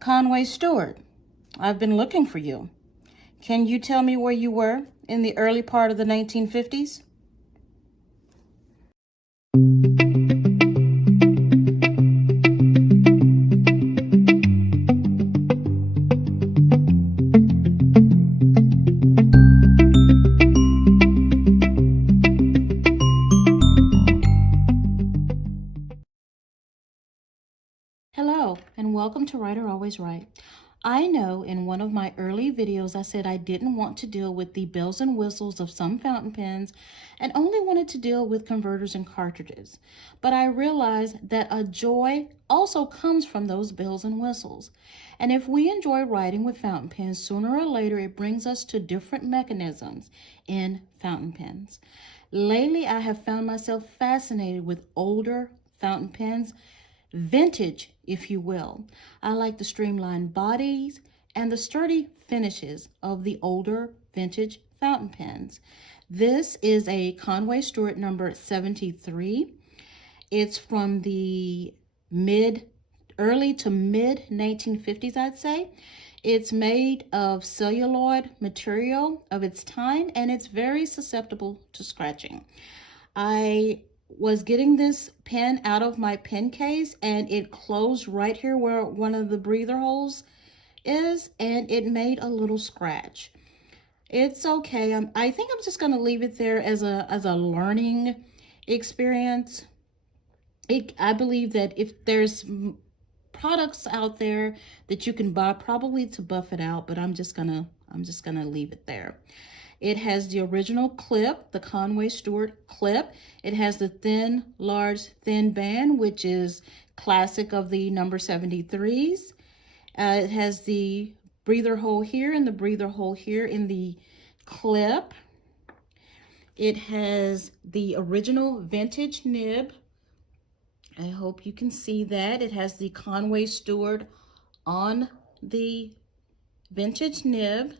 Conway Stewart, I've been looking for you. Can you tell me where you were in the early part of the 1950s? Hello, and welcome to Writer Always Right. I know in one of my early videos I said I didn't want to deal with the bells and whistles of some fountain pens and only wanted to deal with converters and cartridges. But I realized that a joy also comes from those bells and whistles. And if we enjoy writing with fountain pens, sooner or later it brings us to different mechanisms in fountain pens. Lately, I have found myself fascinated with older fountain pens, vintage, if you will. I like the streamlined bodies and the sturdy finishes of the older vintage fountain pens. This is a Conway Stewart number 73. It's from the early to mid 1950s, I'd say. It's made of celluloid material of its time, and it's very susceptible to scratching. I was getting this pen out of my pen case, and it closed right here where one of the breather holes is, and it made a little scratch. It's okay. I think I'm just going to leave it there as a learning experience. I believe that if there's products out there that you can buy probably to buff it out, but I'm just gonna leave it there. It has the original clip, the Conway Stewart clip. It has the thin, large, thin band, which is classic of the number 73s. It has the breather hole here and the breather hole here in the clip. It has the original vintage nib. I hope you can see that. It has the Conway Stewart on the vintage nib.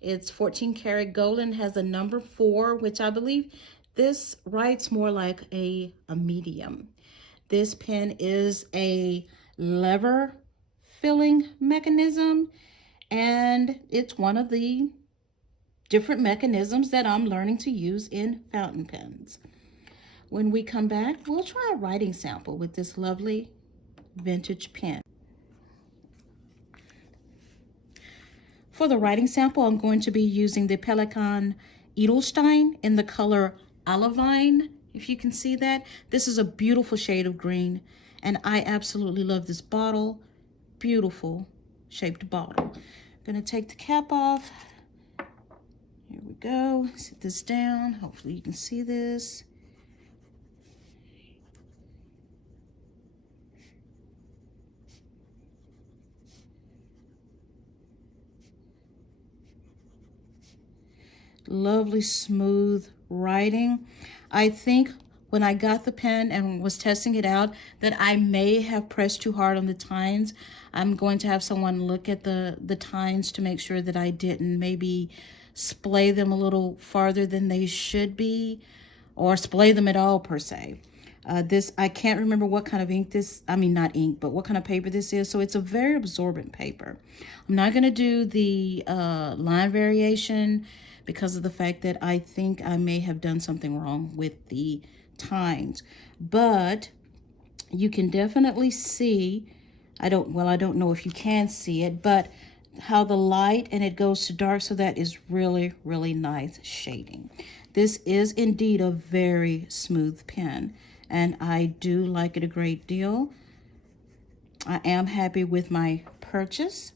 It's 14 karat gold and has a number 4, which I believe this writes more like a medium. This pen is a lever filling mechanism, and it's one of the different mechanisms that I'm learning to use in fountain pens. When we come back, we'll try a writing sample with this lovely vintage pen. For the writing sample, I'm going to be using the Pelikan Edelstein in the color Olivine, if you can see that. This is a beautiful shade of green, and I absolutely love this bottle. Beautiful shaped bottle. I'm gonna take the cap off. Here we go. Sit this down. Hopefully you can see this. Lovely smooth writing. I think when I got the pen and was testing it out that I may have pressed too hard on the tines. I'm going to have someone look at the tines to make sure that I didn't maybe splay them a little farther than they should be, or splay them at all per se. I can't remember what kind of ink not ink, but what kind of paper this is. So it's a very absorbent paper. I'm not going to do the line variation because of the fact that I think I may have done something wrong with the tines. But you can definitely see, I don't know if you can see it, but how the light and it goes to dark, so that is really, really nice shading. This is indeed a very smooth pen, and I do like it a great deal. I am happy with my purchase.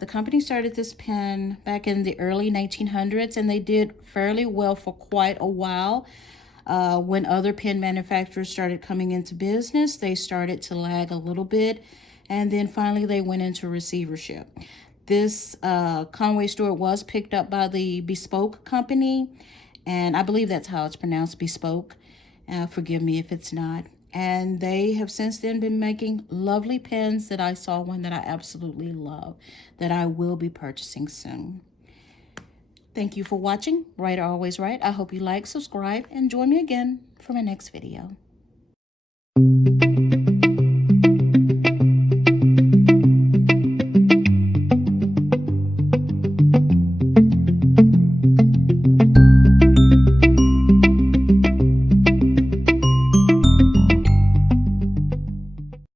The company started this pen back in the early 1900s, and they did fairly well for quite a while. When other pen manufacturers started coming into business, they started to lag a little bit, and then finally they went into receivership. This Conway Stewart was picked up by the Bespoke company, and I believe that's how it's pronounced, Bespoke. Forgive me if it's not. And they have since then been making lovely pens that I saw one that I absolutely love that I will be purchasing soon. Thank you for watching Writer Always Right. I hope you like, subscribe, and join me again for my next video.